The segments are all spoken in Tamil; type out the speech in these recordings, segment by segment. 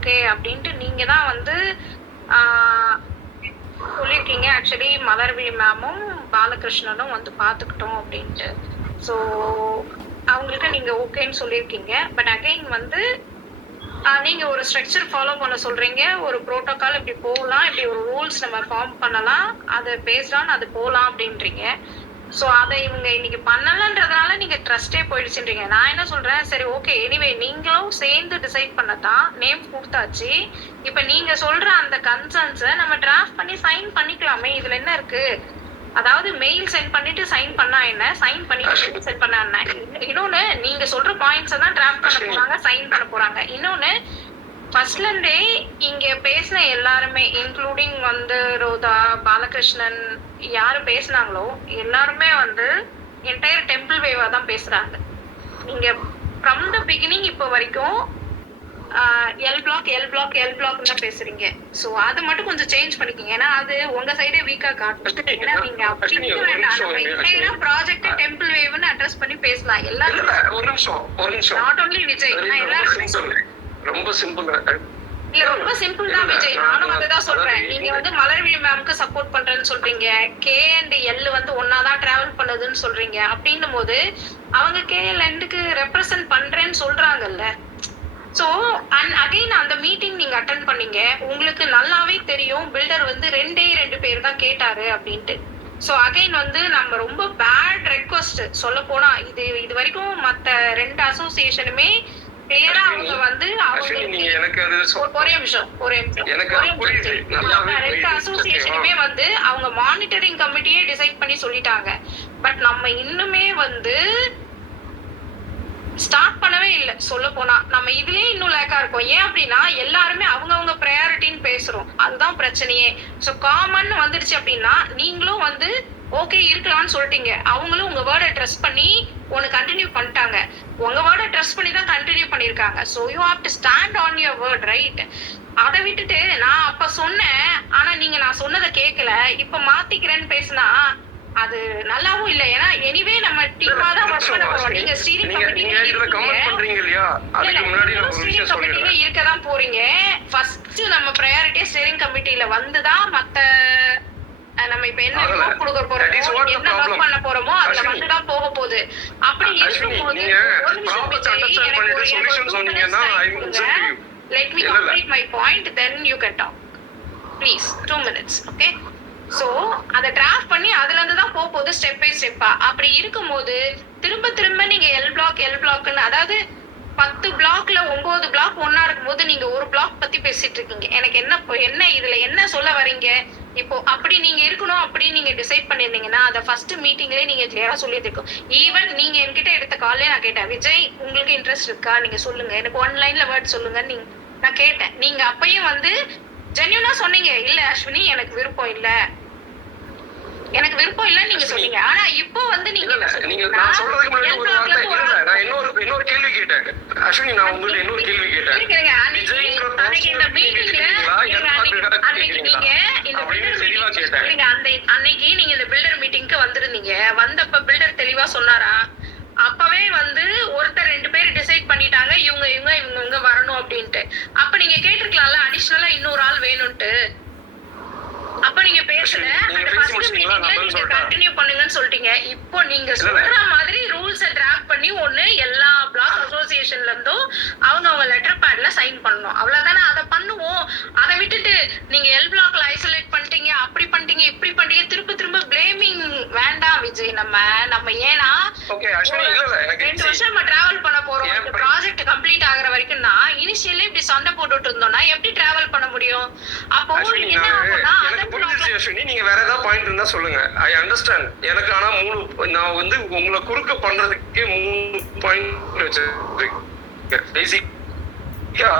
ஓகே அப்படின்ட்டு நீங்க தான் வந்து சொல்லியிருக்கீங்க. ஆக்சுவலி மலர்விழி மேமும் பாலகிருஷ்ணனும் வந்து பார்த்துக்கிட்டோம் அப்படின்ட்டு. ஸோ அவங்களுக்கு நீங்க ஓகேன்னு சொல்லியிருக்கீங்க. பட் அகைன் வந்து நீங்க ஒரு ஸ்ட்ரக்சர் ஃபாலோ பண்ண சொல்றீங்க. ஒரு ப்ரோட்டோகால் இப்படி போகலாம், இப்படி ஒரு ரூல்ஸ் நம்ம ஃபார்ம் பண்ணலாம், அதை பேசலாம், அது போகலாம் அப்படின்றீங்க. ஸோ அதை இவங்க இன்னைக்கு பண்ணலன்றதுனால நீங்க ட்ரஸ்டே போயிடுச்சுன்றீங்க. நான் என்ன சொல்றேன், சரி ஓகே, எனிவே நீங்களும் சேர்ந்து டிசைட் பண்ணதான் நேம் கொடுத்தாச்சு. இப்ப நீங்க சொல்ற அந்த கன்சர்ன்ஸை நம்ம டிராஃப்ட் பண்ணி சைன் பண்ணிக்கலாமே, இதுல என்ன இருக்கு? அதாவது மெயில் சென்ட் பண்ணிட்டு சைன் பண்ணா என்ன, சைன் பண்ணிட்டு சென்ட் பண்ணா என்ன? இன்னொன்னு, நீங்க சொல்ற பாயிண்ட்ஸை தான் டிராஃப்ட் பண்ண போறாங்க, சைன் பண்ண போறாங்க. இன்னொன்னு, ஃபர்ஸ்ட்ல இருந்தே இங்க பேசின எல்லாருமே இன்க்ளூடிங் வந்து ரோதா, பாலகிருஷ்ணன், யாரு பேசினாங்களோ எல்லாருமே வந்து என்டையர் டெம்பிள் வேவா தான் பேசுறாங்க. நீங்க ஃப்ரம் த பிகினிங் இப்போ வரைக்கும் எல் பிளாக் தான் பேசுறீங்க. சோ அது மட்டும் கொஞ்சம் சேஞ்ச் பண்ணிக்கீங்க. ஏன்னா அது உங்க சைடே வீக்கா காட்டும். ஏன்னா நீங்க அப்படி வேண்டாம், ப்ராஜெக்ட் டெம்பிள் வேவ்னு அட்ரஸ் பண்ணி பேசலாம் எல்லாரும். ஒரு நிமிஷம் நாட் ஒன்லி விஜய், நான் எல்லாருமே சொல்றேன். ரொம்ப சிம்பிள் இல்ல, ரொம்ப சிம்பிள் தான் விஜய். நானும் அதுதான் சொல்றேன். நீங்க வந்து மலர்விழி மேம்க்கு சப்போர்ட் பண்றேன்னு சொல்றீங்க, கே அண்ட் எல் வந்து ஒன்னாதான் டிராவல் பண்ணுதுன்னு சொல்றீங்க. அப்படின்னும் போது அவங்க கேஎல் எண்டுக்கு ரெப்ரசன்ட் பண்றேன்னு சொல்றாங்கல்ல. சோ அண்ட் அகைன் அந்த மீட்டிங் நீங்க அட்டென்ட் பண்ணீங்க, உங்களுக்கு நல்லாவே தெரியும் பில்டர் வந்து ரெண்டு பேர் தான் கேட்டாரு அப்படின்ட்டு. சோ அகைன் வந்து நம்ம ரொம்ப பேட் ரெக்வஸ்ட் சொல்ல போனா, இது வரைக்கும் மத்த 2 அசோசியேஷனுமே கிளியரா அவங்க வந்து ஒரே நிமிஷம் 2 அசோசியேஷனுமே வந்து அவங்க மானிட்டரிங் கமிட்டியே டிசைட் பண்ணி சொல்லிட்டாங்க. பட் நம்ம இன்னுமே வந்து ஸ்டார்ட் பண்ணவே இல்லை. சொல்ல போனா நம்ம இதுலயே இன்னும் லேக்கா இருக்கோம். ஏன் அப்படின்னா எல்லாருமே அவங்கவுங்க ப்ரையாரிட்டின்னு பேசுறோம், அதுதான் பிரச்சனையே. ஸோ காமன் வந்துடுச்சு அப்படின்னா நீங்களும் வந்து ஓகே இருக்கலாம்னு சொல்லிட்டீங்க, அவங்களும் உங்க வேர்டை ட்ரஸ்ட் பண்ணி ஒன்னு கண்டினியூ பண்ணிட்டாங்க. உங்க வேர்டை ட்ரஸ்ட் பண்ணி தான் கண்டினியூ பண்ணிருக்காங்க. So you have to stand on your word, right? அதை விட்டுட்டு நான் அப்ப சொன்னேன் ஆனா நீங்க நான் சொன்னதை கேட்கல, இப்ப மாத்திக்கிறேன்னு பேசினா அது நல்லாவும் இல்ல. ஏன்னா எனிவே நம்ம டீமா தான் வர்க் பண்ண போறோம். நீங்க ஸ்டீரிங் கமிட்டில இருக்கதான் போறீங்க. ஃபர்ஸ்ட் நம்ம ப்ரையாரிட்டி ஸ்டீரிங் கமிட்டில வந்துதான் மத்த நம்ம இப்ப என்ன ரிப்போர்ட் கொடுக்க போறோமோ, என்ன ஒர்க் பண்ண போறோமோ அதுல வந்துதான் போக போகுது. அப்படி இருக்கும்போது ஒரு நிமிஷம் Vijay, let me complete my point, then you can talk please. 2 minutes, okay? So அதை டிராஃப்ட் பண்ணி அதுல இருந்து தான் போகுது ஸ்டெப் பை ஸ்டெப்பா. அப்படி இருக்கும்போது திரும்ப நீங்க எல் பிளாக்னு, அதாவது 10 பிளாக்ல 9 பிளாக் ஒன்னா இருக்கும்போது நீங்க ஒரு பிளாக் பத்தி பேசிட்டு இருக்கீங்க. எனக்கு என்ன இதுல என்ன சொல்ல வரீங்க இப்போ? அப்படி நீங்க இருக்கணும் அப்படி நீங்க டிசைட் பண்ணிருந்தீங்கன்னா அதை ஃபர்ஸ்ட் மீட்டிங்லயே நீங்க கிளியரா சொல்லியிருக்கோம். ஈவன் நீங்க என்கிட்ட எடுத்த காலே நான் கேட்டேன், விஜய் உங்களுக்கு இன்ட்ரெஸ்ட் இருக்கா, நீங்க சொல்லுங்க, எனக்கு 1 லைன்ல வேர்ட் சொல்லுங்க நான் கேட்டேன். நீங்க அப்பயும் வந்து ஜென்யூனா சொன்னீங்க, இல்ல அஸ்வினி எனக்கு விருப்பம் இல்ல நீங்க சொன்னீங்க. ஆனா இப்போ வந்து நீங்க நான் சொல்றதுக்கு முன்னாடி ஒரு வார்த்தை இல்ல, நான் இன்னொரு கேள்வி கேட்டேன். அஸ்வினி, நான் உங்களுக்கு இன்னொரு கேள்வி கேட்டேன். அன்னைக்கு நீங்க இந்த பில்டர் மீட்டிங்க்கு வந்திருந்தீங்க, வந்தப்ப பில்டர் தெளிவா சொன்னாரா? அப்பவே வந்து ஒருத்தர் 2 பேர் டிசைட் பண்ணிட்டாங்க இவங்க வரணும் அப்படின்ட்டு. அப்ப நீங்க கேட்டிருக்கலாம்ல அடிஷனலா இன்னொரு ஆள் வேணும்ட்டு. அப்ப நீங்க பேசல, அந்த ஃபர்ஸ்ட் மீட்டிங்ல நீங்க கண்டினியூ பண்ணுங்கன்னு சொல்லிட்டீங்க. இப்போ நீங்க சொல்ற மாதிரி ரூல்ஸ் டிராஃப்ட் பண்ணி ஒண்ணு எல்லா பிளாக் அசோசியேஷன்ல இருந்தும் அவங்க லெட்டர் பேட்ல சைன் பண்ணணும், அவ்வளவுதானே? அதை பண்ணுவோம். அதை விட்டுட்டு நீங்க எல் பிளாக்ல ஐசோலேட் பண்ணிட்டீங்க, அப்படி பண்ணிட்டீங்க, இப்படி பண்ணிட்டீங்க, திரும்ப பிளேமிங் வேண்டாம் விஜய். நம்ம ஏன்னா 2 வருஷம் நம்ம டிராவல் பண்ண போறோம். இந்த ப்ராஜெக்ட் கம்ப்ளீட் ஆகுற வரைக்கும் நான் இனிஷியலி இப்படி சண்டை போட்டுட்டு இருந்தோம்னா எப்படி டிராவல் பண்ண முடியும்? அப்போ என்ன ஆகும்னா நீங்க வேற ஏதாவது பாயிண்ட் இருந்தா சொல்லுங்க, ஐ அண்டர்ஸ்டாண்ட். எனக்கு ஆனா 3 நான் வந்து உங்களை குறுக்க பண்றதுக்கே 3 பாயிண்ட் வச்சிருக்கேன். பேசிக்கா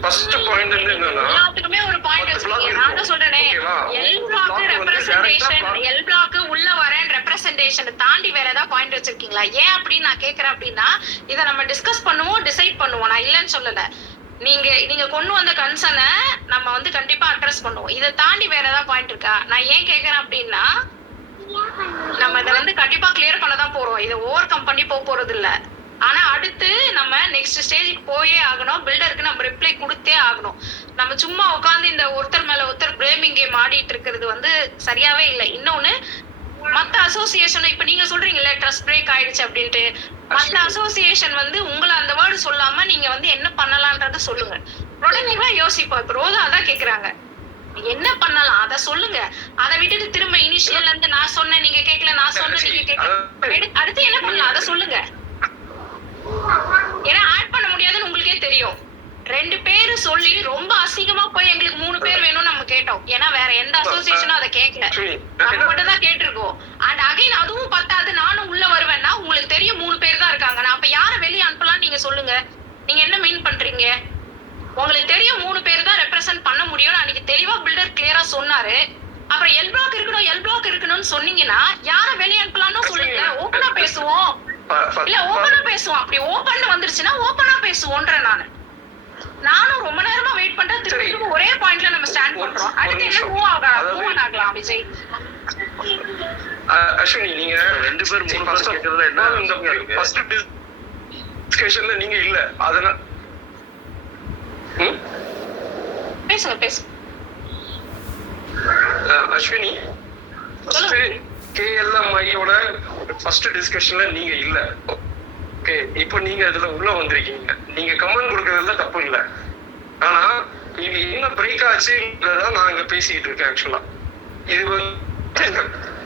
ஃபர்ஸ்ட் பாயிண்ட் என்னன்னா எல்லாத்துக்குமே ஒரு பாயிண்ட் வச்சிருக்கீங்க. நான் தான் சொல்றேனே, L block representation, L block உள்ள வரேன் ரெப்ரசன்டேஷன் தாண்டி வேற ஏதாவது பாயிண்ட் வச்சிருக்கீங்களா? ஏன் அப்படின்னு நான் கேக்குறேன் அப்படின்னா, இதை நம்ம டிஸ்கஸ் பண்ணுவோம், டிசைட் பண்ணுவோம். நான் இல்லைன்னு சொல்லல. நீங்க கொண்டு வந்த கன்சர்னை நம்ம வந்து கண்டிப்பா அட்ரஸ் பண்ணுவோம். இதை தாண்டி வேற ஏதாவது பாயிண்ட் இருக்கா? நான் ஏன் கேக்குறேன் அப்படின்னா, நம்ம இதை வந்து கண்டிப்பா கிளியர் பண்ணதான் போறோம். இதை ஓவர் கம் பண்ணி போறது இல்ல. ஆனா அடுத்து நம்ம நெக்ஸ்ட் ஸ்டேஜுக்கு போயே ஆகணும். பில்டருக்கு நம்ம ரிப்ளை கொடுத்தே ஆகணும். நம்ம சும்மா உட்காந்து இந்த ஒருத்தர் மேல ஒருத்தர் பிரேமிங் கேம் ஆடிட்டு இருக்கிறது வந்து சரியாவே இல்லை. இன்னொன்னு மத்த அசோசியேஷன் இப்ப நீங்க சொல்றீங்கல்ல ட்ரஸ்ட் பிரேக் ஆயிடுச்சு அப்படின்ட்டு, மத்த அசோசியேஷன் வந்து உங்களை அந்த வேர்டு சொல்லாம நீங்க வந்து என்ன பண்ணலாம்ன்றத சொல்லுங்க. உடனே யோசிப்போம். இப்ப ரோஜா அதான் கேக்குறாங்க, என்ன பண்ணலாம் அத சொல்லுங்க. அதை விட்டுட்டு திரும்ப இனிஷியல்ல இருந்து நான் சொன்னேன் நீங்க கேட்கல, நான் சொன்னேன் நீங்க கேட்கல, அடுத்து என்ன பண்ணலாம் அத சொல்லுங்க. ஏன்னா ஆட் பண்ண முடியாதுன்னு உங்களுக்கே தெரியும். 2 பேரு சொல்லி ரொம்ப அசிங்கமா போய் எங்களுக்கு 3 பேர் வேணும்னு நம்ம கேட்டோம். ஏன்னா வேற எந்த அசோசியேஷனும் அதை கேட்கல, நம்ம மட்டும் தான் கேட்டிருக்கோம். அண்ட் அகைன் அதுவும் பத்தாது, நானும் உள்ள வருவேன்னா உங்களுக்கு தெரியும் 3 பேர் தான் இருக்காங்க. நான் அப்ப யாரை வெளியே அனுப்பலாம் நீங்க சொல்லுங்க. நீங்க என்ன மீன் பண்றீங்க? உங்களுக்கு தெரியும் 3 பேர் தான் ரெப்ரசென்ட் பண்ண முடியும். அன்னைக்கு தெளிவா பில்டர் கிளியரா சொன்னாரு. அப்புறம் எல் பிளாக் இருக்கணும்னு சொன்னீங்கன்னா யாரை வெளியே அனுப்பலாம்னு சொல்லுங்க. ஓப்பனா பேசுவோம். இல்ல ஓப்பனா பேசுவோம். அப்படி ஓப்பன் வந்துருச்சுன்னா ஓப்பனா பேசுவோன்ற நானும் ரொம்ப நேரமா வெயிட் பண்றேன். திரும்ப ஒரே பாயிண்ட்ல நம்ம ஸ்டாண்ட் பண்றோம். அடுத்து என்ன மூவ் ஆகலாம் விஜய்? அஸ்வினி நீங்க 2 பேர் 3 பேர் கேக்குறதுல என்ன இந்த ஃபர்ஸ்ட் டிஸ்கஷன்ல நீங்க இல்ல, அதனால பேசுங்க. அஸ்வினி KLMIயோட ஃபர்ஸ்ட் டிஸ்கஷன்ல நீங்க இல்ல. ஓகே, இப்போ நீங்க அதுல உள்ள வந்திருக்கீங்க. நீங்க கமெண்ட் கொடுக்கறதுல தப்பு இல்லை. ஆனா இது என்ன பிரேக் ஆச்சுன்றதான் நான் இங்க பேசிட்டு இருக்கேன். ஆக்சுவலா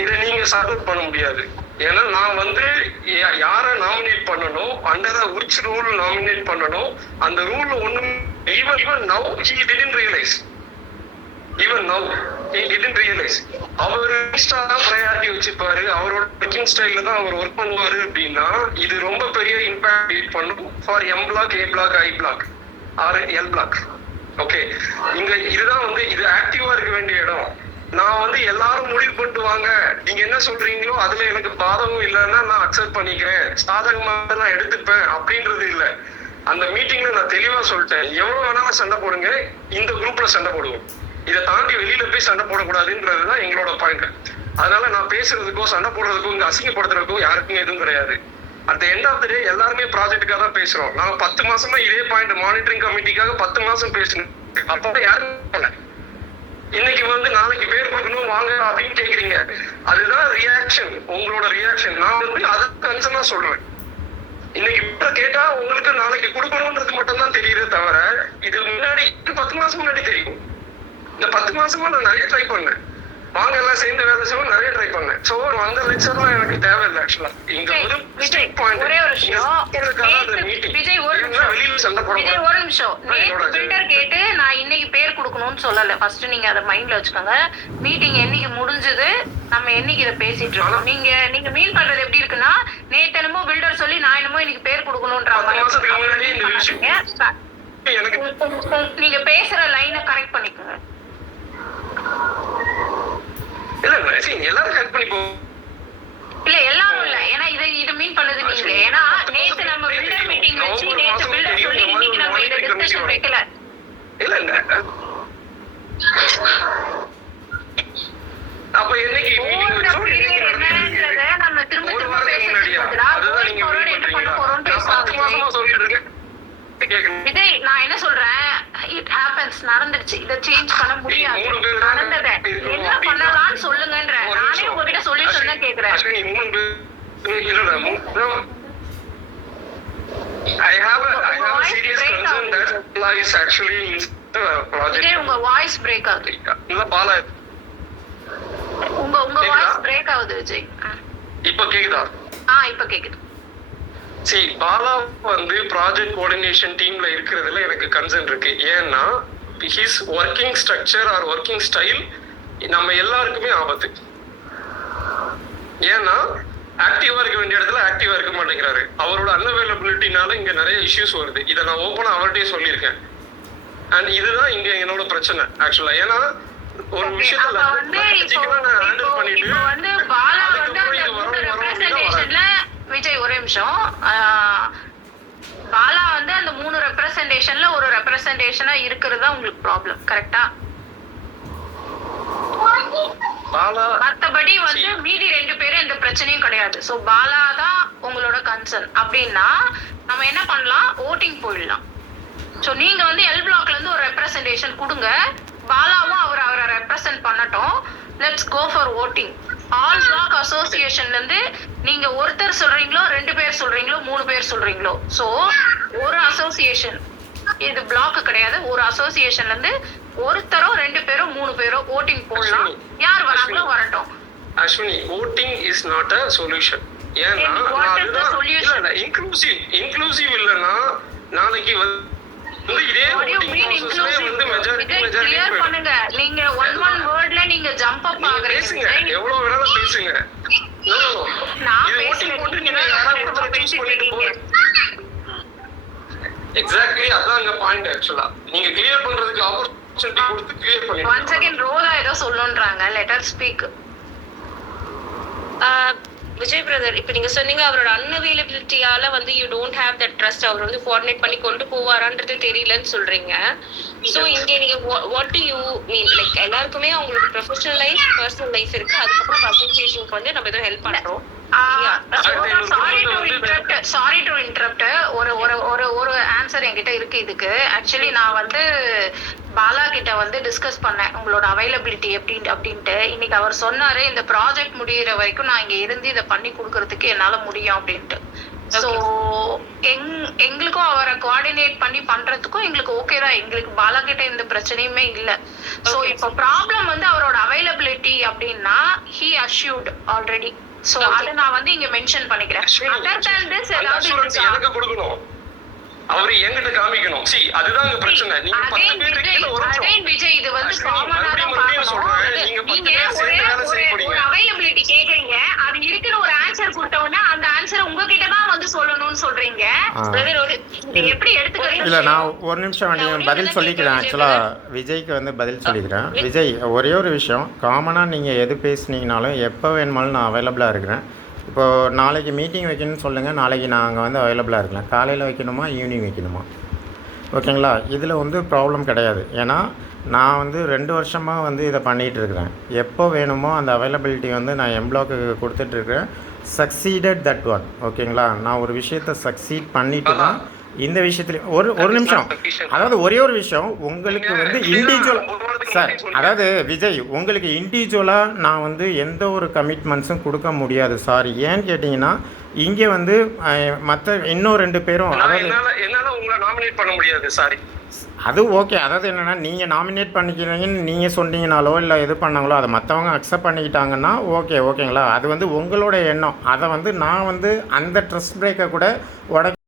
இதை நீங்க சப்போர்ட் பண்ண முடியாது. ஏன்னா நான் வந்து யாரை நாமினேட் பண்ணணும், அண்டர் which ரூல் நாமினேட் பண்ணணும், அந்த ரூல் ஒண்ணும் even now he didn't realize. அவரு ப்ரையாரிட்டி வச்சுப்பாரு, அவரோட ஒர்க்கிங் ஸ்டைல்ல தான் அவர் ஒர்க் பண்ணுவாரு. அப்படின்னா இது ரொம்ப பெரிய இம்பாக்ட் பண்ணும் for M block, A block, I block or L block. Okay, இங்க இதுதான் வந்து இது ஆக்டிவா இருக்க வேண்டிய இடம். நான் வந்து எல்லாரும் முடிவு பண்ணிட்டு வாங்க, நீங்க என்ன சொல்றீங்களோ அதுல எனக்கு பாதகம் இல்லைன்னா நான் அக்செப்ட் பண்ணிக்கிறேன், சாதகமா நான் எடுத்துப்பேன் அப்படின்றது இல்லை. அந்த மீட்டிங்ல நான் தெளிவா சொல்லிட்டேன், எவ்வளவு வேணாலும் சண்டை போடுங்க, இந்த குரூப்ல சண்டை போடுவோம், இதை தாண்டி வெளியில போய் சண்டை போடக்கூடாதுன்றதுதான் எங்களோட பாயிண்ட். அதனால நான் பேசுறதுக்கோ சண்டை போடுறதுக்கோ இங்க அசிங்கப்படுத்துறதுக்கோ யாருக்குமே எதுவும் கிடையாது. அட் எண்ட் ஆஃப் த டே எல்லாருமே ப்ராஜெக்டுக்காக தான் பேசுறோம். நாங்க 10 மாசமா இதே பாயிண்ட் மானிட்டரிங் கமிட்டிக்காக 10 மாசம் பேசணும். அப்போ யாரும் இன்னைக்கு வந்து நாளைக்கு பேர் கொடுக்கணும் வாங்க அப்படின்னு கேக்குறீங்க. அதுதான் ரியாக்ஷன், உங்களோட ரியாக்ஷன். நான் வந்து அதை கன்சர்னா சொல்றேன். இன்னைக்கு கேட்டா உங்களுக்கு நாளைக்கு கொடுக்கணும்ன்றது மட்டும் தான் தெரியுதே தவிர இது முன்னாடி 10 மாசம் முன்னாடி தெரியும். இந்த 10 மாசமா நான் நிறைய ட்ரை பண்ணேன், வாங்க எல்லாம் சேர்ந்து வேலை செய்வோம், நிறைய ட்ரை பண்ணேன். சோ அந்த லெக்சர்லாம் எனக்கு தேவையில்லை. ஆக்சுவலா இங்க வந்து ஒரே ஒரு விஷயம் விஜய், வெளியில சண்டை போட ஒரு நிமிஷம். பில்டர் கேட்டு நான் இன்னைக்கு பேர் கொடுக்கணும்னு சொல்லல. ஃபர்ஸ்ட் நீங்க அதை மைண்ட்ல வச்சுக்கோங்க. மீட்டிங் என்னைக்கு முடிஞ்சது, நம்ம என்னைக்கு இதை பேசிட்டு இருக்கோம். நீங்க மீன் பண்றது எப்படி இருக்குன்னா, நேத்து என்னமோ பில்டர் சொல்லி நான் என்னமோ இன்னைக்கு பேர் கொடுக்கணும்ன்ற நீங்க பேசுற லைனை கரெக்ட் பண்ணிக்கோங்க. எல்லாரும் கரெக்ட் பண்ணி போ. இல்ல எல்லாரும் இல்ல, ஏன்னா இது மீன் பண்ணது நீங்க. ஏன்னா நேத்து நம்ம பில்டர் மீட்டிங் வச்சு நேத்து பில்டர் சொல்லி இன்னைக்கு நம்ம இத டிஸ்கஷன் வைக்கல. இல்ல அப்ப என்னைக்கு மீட்டிங் என்னன்றத நம்ம திரும்ப பேசுறதுக்கு அதுதான் நீங்க என்ன பண்ண போறோம்னு பேசுவாங்க. சொல்லிட்டு இருக்கேன். விஜய், நான் என்ன சொல்றேன், இட் ஹேப்பன்ஸ், நடந்துருச்சு, இத சேஞ்ச் பண்ண முடியாது. நடந்தத என்ன பண்ணலாம்னு சொல்லுங்கன்ற நானே உங்ககிட்ட சொல்லிட்டு தான் கேக்குறேன். I have a serious concern that lies actually in the project. Vijay, உங்க வாய்ஸ் பிரேக் ஆகுது. இல்ல பாலா, உங்க வாய்ஸ் பிரேக் ஆகுது விஜய். இப்போ கேக்குதா? இப்போ கேக்குது. சரி, பாலா வந்து ப்ராஜெக்ட் கோஆர்டினேஷன் டீம்ல இருக்கிறதுல எனக்கு கன்சர்ன் இருக்கு. ஏன்னா his working structure are working style நம்ம எல்லாருக்குமே ஆபத்து. ஏன்னா ஆக்டிவா இருக்க வேண்டிய இடத்துல ஆக்டிவா இருக்க மாட்டேங்கிறாரு. அவரோட அன்அவைலபிலிட்டினால இங்க நிறைய இஷ்யூஸ் வருது. இதை நான் ஓப்பனா அவர்கிட்டயே சொல்லியிருக்கேன். அண்ட் இதுதான் இங்க என்னோட பிரச்சனை ஆக்சுவலா. ஏன்னா ஒரு விஷயத்துல ஹேண்டில் பண்ணிட்டு விஜய் ஒரே நிமிஷம். பாலா வந்து அந்த 3 ரெப்ரசன்டேஷன்ல ஒரு ரெப்ரசன்டேஷனா இருக்கிறது தான் உங்களுக்கு ப்ராப்ளம், கரெக்டா? பாலா மத்தபடி வந்து மீதி 2 பேரும் எந்த பிரச்சனையும் கிடையாது. சோ பாலா தான் உங்களோட கன்சர்ன் அப்படின்னா நம்ம என்ன பண்ணலாம், ஓட்டிங் போயிடலாம். சோ நீங்க வந்து எல் பிளாக்ல இருந்து ஒரு ரெப்ரசன்டேஷன் கொடுங்க, பாலாவும் அவரை ரெப்ரசன்ட் பண்ணட்டும். Let's go for voting. All block அசோசியேஷன்ல இருந்து நீங்க ஒருத்தர் சொல்றீங்களோ, 2 பேர் சொல்றீங்களோ, 3 பேர் சொல்றீங்களோ, சோ ஒரு அசோசியேஷன், இது பிளாக் கிடையாது, ஒரு அசோசியேஷன்ல இருந்து ஒருத்தரோ 2 பேரோ 3 பேரோ ஓட்டிங் போடலாம். யார் வராங்களோ வரட்டும். Ashwini, voting is not a solution. ஏன்னா இன்க்ளூசிவ் இல்லைன்னா நாளைக்கு வந்து இதே வந்து மெஜாரிட்டி பண்ணுங்க. நீங்க ஒன் வேர்ட்ல நீங்க ஜம்ப் அப் ஆகுறீங்க. பேசுங்க, எவ்வளவு வேணாலும் பேசுங்க. எக்ஸாக்ட்லி அதான் அங்க பாயிண்ட். ஆக்சுவலா நீங்க கிளியர் பண்றதுக்கு ஆப்பர்ச்சுனிட்டி கொடுத்து கிளியர் பண்ணுங்க. ஒன்ஸ் அகைன் ரோலா ஏதோ சொல்லணும்ன்றாங்க. Let us speak. Vijay brother, இப்போ நீங்க சொன்னீங்க அவரோட அன்அவைலபிலிட்டியால வந்து you don't have that trust, அவர் வந்து கோஆர்டினேட் பண்ணி கொண்டு போவாரான்றது தெரியலன்னு சொல்றீங்க. ஸோ இங்கே நீங்க what to you mean, like எல்லாருக்குமே அவங்களோட ப்ரொஃபஷனல் லைஃப், பர்சனல் லைஃப் இருக்கு. அதுக்கப்புறம் அசோசியேஷனுக்கு வந்து நம்ம ஏதோ ஹெல்ப் பண்றோம். Sorry to interrupt. ஒரு ஆன்சர் என்கிட்ட இருக்கு இதுக்கு. ஆக்சுவலி நான் வந்து பாலா கிட்ட வந்து டிஸ்கஸ் பண்ணேன் உங்களோட அவைலபிலிட்டி அப்படின்ட்டு. இன்னைக்கு அவர் சொன்னாரு இந்த ப்ராஜெக்ட் முடியிற வரைக்கும் நான் இங்க இருந்து இதை பண்ணி கொடுக்கறதுக்கு என்னால முடியும் அப்படின்ட்டு. ஸோ எங்களுக்கும் அவரை கோஆர்டினேட் பண்ணி பண்றதுக்கும் எங்களுக்கு ஓகே தான். எங்களுக்கு பாலா கிட்ட எந்த பிரச்சனையுமே இல்லை. ஸோ இப்போ ப்ராப்ளம் வந்து அவரோட அவைலபிலிட்டி அப்படின்னா ஹி அஷ்யூர்ட் ஆல்ரெடி. சோ அத நான் வந்து இங்க மென்ஷன் பண்ணிக்கிறேன். அதர் than this ஏதாவது எனக்கு கொடுக்கணும், அவரு என்கிட்ட காமிக்கணும். see அதுதான் இங்க பிரச்சனை. நீங்க 10 பேர் இருக்கீங்க, ஒரு நிமிஷம் விஜய், இது வந்து காமனா தான் சொல்றேன். நீங்க 10 பேர் சேர்ந்து வேலை செய்ய போறீங்க. அவைலபிலிட்டி கேக்குறீங்க, அது இருக்கிற ஒரு ஆன்சர் கொடுத்தவனா அந்த ஆன்சர் உங்ககிட்ட தான் வந்து சொல்லணும்னு சொல்றீங்க. எப்படி எடுத்துக்கிறீங்க? இல்லை, நான் ஒரு நிமிஷம் நீங்கள் பதில் சொல்லிக்கிறேன். ஆக்சுவலாக விஜய்க்கு வந்து பதில் சொல்லிக்கிறேன். விஜய், ஒரே ஒரு விஷயம், காமனாக நீங்கள் எது பேசுனீங்கனாலும் எப்போ வேணுமாலும் நான் அவைலபிளாக இருக்கிறேன். இப்போது நாளைக்கு மீட்டிங் வைக்கணும்னு சொல்லுங்கள், நாளைக்கு நான் அங்கே வந்து அவைலபிளாக இருக்கலாம். காலையில் வைக்கணுமா ஈவினிங் வைக்கணுமா? ஓகேங்களா? இதில் வந்து ப்ராப்ளம் கிடையாது. ஏன்னா நான் வந்து 2 வருஷமாக வந்து இதை பண்ணிகிட்ருக்கிறேன். எப்போ வேணுமோ அந்த அவைலபிலிட்டி வந்து நான் எம்ப்ளாக்கு கொடுத்துட்ருக்கிறேன். Succeeded that one. ஓகேங்களா? நான் ஒரு விஷயத்தை சக்சீட் பண்ணிட்டு தான் இந்த விஷயத்துலையும் ஒரு நிமிஷம், அதாவது ஒரே ஒரு விஷயம் உங்களுக்கு வந்து இண்டிவிஜுவலாக சார், அதாவது விஜய், உங்களுக்கு இண்டிவிஜுவலாக நான் வந்து எந்த ஒரு கமிட்மெண்ட்ஸும் கொடுக்க முடியாது. சாரி, ஏன்னு கேட்டிங்கன்னா இங்கே வந்து மற்ற இன்னும் 2 பேரும், அதாவது என்னால் உங்களை நாமினேட் பண்ண முடியாது. சாரி, அது ஓகே. அதாவது என்னென்னா நீங்கள் நாமினேட் பண்ணிக்கிறீங்கன்னு நீங்கள் சொன்னீங்கனாலோ இல்லை எது பண்ணாங்களோ அதை மற்றவங்க அக்செப்ட் பண்ணிக்கிட்டாங்கன்னா ஓகேங்களா? அது வந்து உங்களோட எண்ணம். அதை வந்து நான் வந்து அந்த ட்ரஸ்ட் பிரேக்கை கூட உடை